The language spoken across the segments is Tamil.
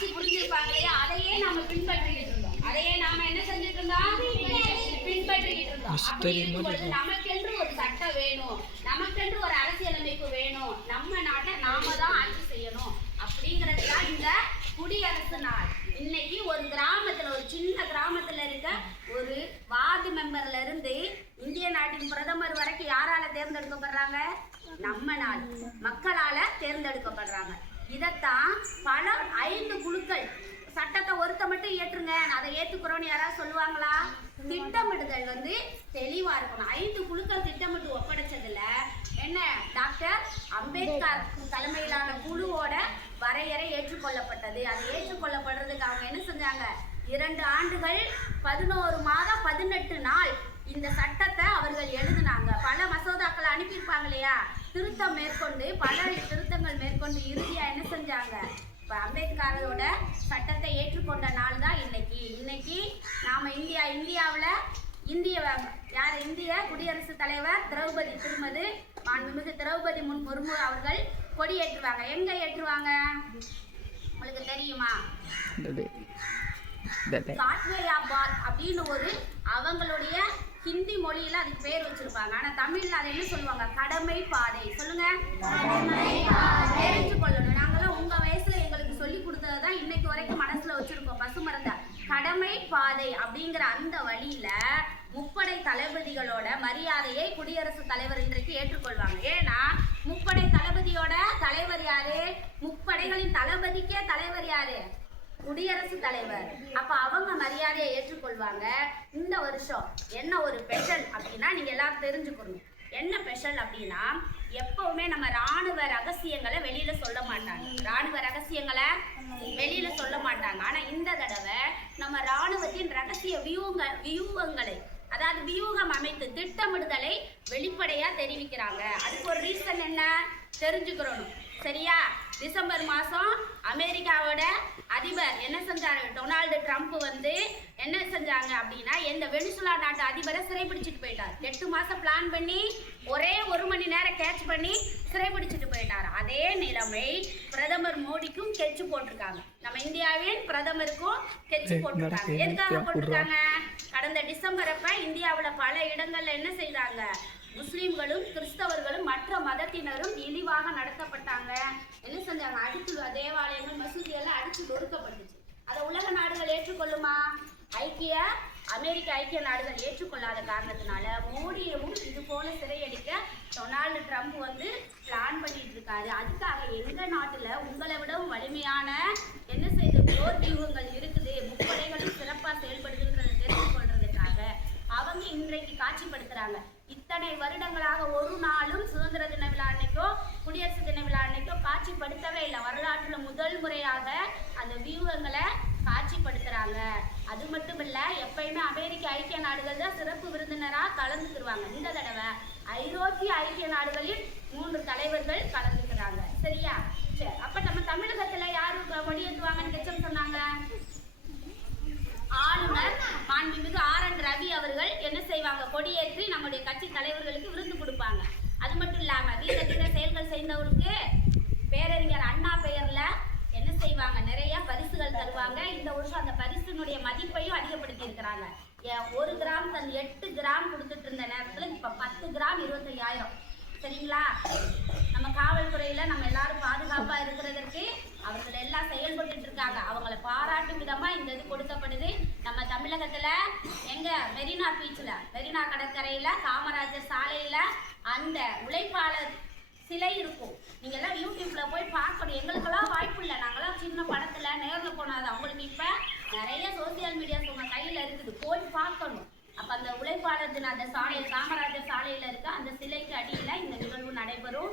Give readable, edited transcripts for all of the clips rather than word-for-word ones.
ஆட்சி புரிஞ்சிருப்பாங்க இல்லையா, அதையே நாம பின்பற்றிக்கிட்டு இருந்தோம். அதையே நாம என்ன செஞ்சுட்டு இருந்தோம், பின்பற்றிக்கிட்டு இருந்தோம். அப்படி இருக்கும்போது நமக்கென்று ஒரு சட்டம் வேணும், நமக்கென்று ஒரு அரசியலமைப்பு வேணும், நம்ம நாட்டை நாம தான் ஆட்சி செய்யணும் அப்படிங்கிறது தான் இந்த குடியரசு நாள். இன்னைக்கு ஒரு கிராமத்துல, ஒரு சின்ன கிராமத்துல இருக்க ஒரு வார்டு மெம்பர்ல இருந்து இந்திய நாட்டின் பிரதமர் வரைக்கும் யாரால தேர்ந்தெடுக்கப்படுறாங்க, நம்ம நாள் மக்களால தேர்ந்தெடுக்கப்படுறாங்க. இதைத்தான் பல 5 குழுக்கள், சட்டத்தை ஒருத்த மட்டும் ஏற்றுங்க அதை ஏற்றுக்கிறோன்னு யாராவது சொல்லுவாங்களா? திட்டமிடுதல் வந்து தெளிவா இருக்கணும். 5 குழுக்கள் திட்டமிட்டு ஒப்படைச்சதுல என்ன, டாக்டர் அம்பேத்கர் தலைமையிலான குழுவோட வரையறை ஏற்றுக்கொள்ளப்பட்டது. அது ஏற்றுக்கொள்ளப்படுறதுக்கு அவங்க என்ன செஞ்சாங்க, 2 ஆண்டுகள் 11 மாதம் 18 நாள் இந்த சட்டத்தை அவர்கள் எழுதினாங்க. பல மசோதாக்களை அனுப்பியிருப்பாங்க இல்லையா, திருத்தம் மேற்கொண்டு பல திருத்தங்கள் மேற்கொண்டு இறுதியா என்ன செஞ்சாங்க, இப்போ அம்பேத்கரோட சட்டத்தை ஏற்றுக்கொண்ட நாள் தான் இன்னைக்கு. இன்னைக்கு நாம இந்தியாவில் இந்திய குடியரசுத் தலைவர் திருமதி மாண்புமிகு திரௌபதி முர்மு அவர்கள் கொடி ஏற்றுவாங்க. எங்க ஏற்றுவாங்க உங்களுக்கு தெரியுமா? காட்வேயாபாத் அப்படின்னு ஒரு அவங்களுடைய ஹிந்தி மொழியில அதுக்கு பேர் வச்சிருப்பாங்க. ஆனா தமிழ்ல அதை என்ன சொல்லுவாங்க, கடமை பாதை. சொல்லுங்க, தெரிஞ்சு கொள்ளணும். நாங்களாம் உங்க வயசுல எங்களுக்கு சொல்லி கொடுத்ததான் இன்னைக்கு வரைக்கும் மனசுல வச்சிருக்கோம், பசுமரந்த கடமை பாதை அப்படிங்கிற அந்த வழியில முப்படை தளபதிகளோட மரியாதையை குடியரசுத் தலைவர் இன்றைக்கு ஏற்றுக்கொள்வாங்க. ஏன்னா முப்படை தளபதியோட தலைவர் யாரு, முப்படைகளின் தளபதிக்கே தலைவர் யாரு, குடியரசுத் தலைவர். அப்ப அவங்க மரியாதையை ஏற்றுக்கொள்வாங்க. இந்த வருஷம் என்ன ஒரு ஸ்பெஷல் அப்படின்னா, நீங்க எல்லாரும் தெரிஞ்சுக்கணும் என்ன ஸ்பெஷல் அப்படின்னா, எப்பவுமே நம்ம ராணுவ ரகசியங்களை வெளியில சொல்ல மாட்டாங்க. ராணுவ ரகசியங்களை வெளியில சொல்ல மாட்டாங்க. ஆனா இந்த தடவை நம்ம ராணுவத்தின் ரகசிய வியூகங்களை, அதாவது வியூகம் அமைத்து திட்டமிடுதலை வெளிப்படையா தெரிவிக்கிறாங்க. அதுக்கு ஒரு ரீசன் என்ன தெரிஞ்சுக்கிறோம், சரியா? டிசம்பர் மாதம் அமெரிக்காவோட அதிபர் என்ன செஞ்சாரு, டொனால்டு ட்ரம்ப் வந்து என்ன செஞ்சாங்க அப்படின்னா, இந்த வெனிசுலா நாட்டு அதிபரை சிறைப்பிடிச்சிட்டு போயிட்டார். 8 மாதம் பிளான் பண்ணி ஒரே 1 மணி நேரம் கேட்ச் பண்ணி சிறைப்பிடிச்சிட்டு போயிட்டார். அதே நிலைமை பிரதமர் மோடிக்கும் கெச்சு போட்டிருக்காங்க. நம்ம இந்தியாவின் பிரதமருக்கும் கெச்சு போட்டிருக்காங்க. எதுக்காக போட்டிருக்காங்க, கடந்த டிசம்பர் அப்ப இந்தியாவில் பல இடங்கள்ல என்ன செய்தாங்க, முஸ்லீம்களும் கிறிஸ்தவர்களும் மற்ற மதத்தினரும் இழிவாக நடத்தப்பட்டாங்க. என்ன செஞ்சாங்க, அடித்து தேவாலயங்கள் மசூதி எல்லாம் அடிச்சு நொறுக்கப்பட்டுச்சு. அதை உலக நாடுகள் ஏற்றுக்கொள்ளுமா? அமெரிக்க ஐக்கிய நாடுகள் ஏற்றுக்கொள்ளாத காரணத்தினால மோடியவும் இது போல சிறையடிக்க டொனால்டு ட்ரம்ப் வந்து பிளான் பண்ணிட்டு இருக்காரு. அதுக்காக எங்க நாட்டுல உங்களை விடவும் வலிமையான என்ன செய்து போர் வியூகங்கள் இருக்குது, முப்படைகளும் சிறப்பா செயல்படுதுன்றதை தெரிந்து கொள்றதுக்காக அவங்க இன்றைக்கு காட்சிப்படுத்துறாங்க. இத்தனை வருடங்களாக ஒரு நாளும் சுதந்திர தின விழா அன்னைக்கோ குடியரசு தின விழா அன்னைக்கோ காட்சிப்படுத்தவே இல்லை. வரலாற்றுல முதல் முறையாக அந்த வியூகங்களை காட்சிப்படுத்துறாங்க. அது மட்டும் இல்ல, எப்பயுமே அமெரிக்க ஐக்கிய நாடுகள் தான் சிறப்பு விருந்தினரா கலந்துக்குருவாங்க. இந்த தடவை ஐரோப்பிய ஐக்கிய நாடுகளில் 3 தலைவர்கள் கலந்துக்கிறாங்க. சரியா? சரி, அப்ப நம்ம தமிழகத்துல யாரு கொடியேற்றுவாங்கன்னு கெச்சம் சொன்னாங்க, ஆளுநர் மாண்புமிகு RN ரவி அவர்கள் என்ன செய்வாங்க, கொடியேற்றி நம்முடைய கட்சி தலைவர்களுக்கு விருது கொடுப்பாங்க. அது மட்டும் இல்லாம வீர தீர செயல்கள் செய்தவருக்கு பேரறிஞர் அண்ணா பெயர்ல என்ன செய்வாங்க, நிறைய பரிசுகள் தருவாங்க. இந்த வருஷம் அந்த பரிசினுடைய மதிப்பையும் அதிகப்படுத்தி இருக்கிறாங்க. 1 கிராம் தன் 8 கிராம் கொடுத்துட்டு இருந்த நேரத்துல இப்ப 10 கிராம் 25,000. சரிங்களா? நம்ம காவல்துறையில நம்ம எல்லாரும் பாதுகாப்பா இருக்கிறதற்கு அவர்கள் எல்லாம் செயல்பட்டு இருக்காங்க. அவங்களை பாராட்டும் விதமா இந்த இது கொடுக்கப்படுது. நம்ம தமிழகத்துல எங்க மெரினா பீச்ல, மெரினா கடற்கரையில, காமராஜர் சாலையில அந்த உழைப்பாளர் சிலை இருக்கும். நீங்க எல்லாம் யூடியூப்ல போய் பார்க்கணும். எங்களுக்கெல்லாம் வாய்ப்பு இல்லை, நாங்களாம் சின்ன படத்துல நேரில் போனாது. அவங்களுக்கு இப்ப நிறைய சோசியல் மீடியாஸ் உங்க கையில இருக்குது, போய் பார்க்கணும். அப்ப அந்த உழைப்பாளர் தின அந்த சாலையில், காமராஜர் சாலையில இருக்க அந்த சிலைக்கு அடியில இந்த நிகழ்வு நடைபெறும்.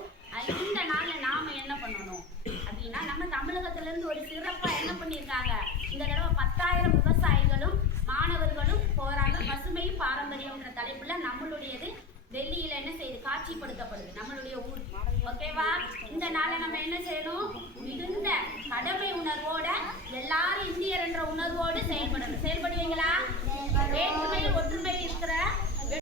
இந்த நாள்ல நாம என்ன பண்ணணும் அப்படின்னா, நம்ம தமிழகத்துல இருந்து ஒரு சிறப்பா என்ன பண்ணியிருக்காங்க, இந்த தடவை 10,000 விவசாயிகளும் மாணவர்களும் போறாங்க. பசுமை பாரம்பரியம்ன்ற தலைப்புல நம்மளுடையது டெல்லியில என்ன செய்யுது, காட்சிப்படுத்தப்படுது நம்மளுடைய ஊர். ஓகேவா? இந்த நாளை நம்ம என்ன செய்யணும், மிகுந்த கடமை உணர்வோட எல்லாரும் இந்தியர் என்ற உணர்வோடு செயல்படணும். செயல்படுவீங்களா? வேற்றுமையில் ஒற்றுமை